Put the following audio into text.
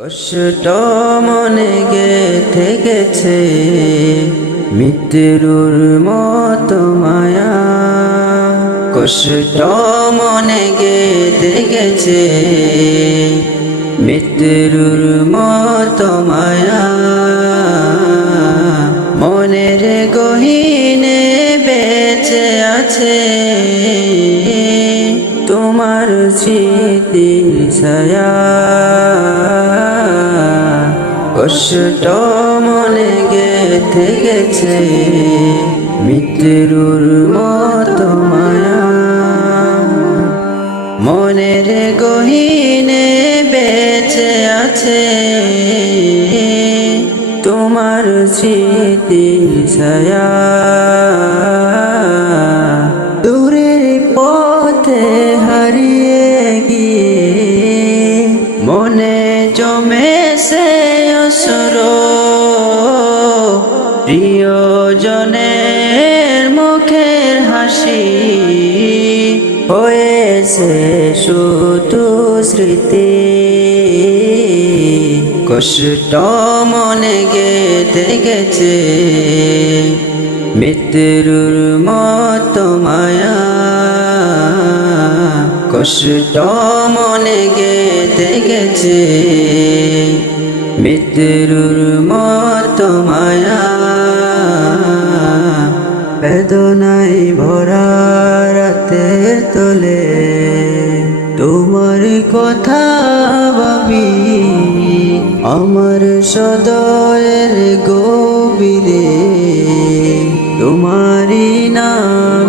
কষ্ট মনে গেথে গেছে মিত্রুর মত মায়া কষ্ট মনে গেথে গেছে মিত্রুর মত মায়া মনের গহিনে বেঁচে আছে স্মৃতি ছায়া কষ্ট মনে গেথে গেছে মিত্রুর মত মায়া মনের গহিনে বেঁচে আছে তোমার স্মৃতি ছায়া মনে জমেছে অসর প্রিয়জনের মুখের হাসি হয়েছে শুধু স্মৃতি কষ্ট মনে গেতে গেছে মৃত্যুর মত মায়া দুষ্ট মনে গেতে গেছে মৃত্যুর মত মায়া বেদনাই ভরা রাতে তোলে তোমার কথা ভাবি আমার সদয়ের গভীরে তোমারি না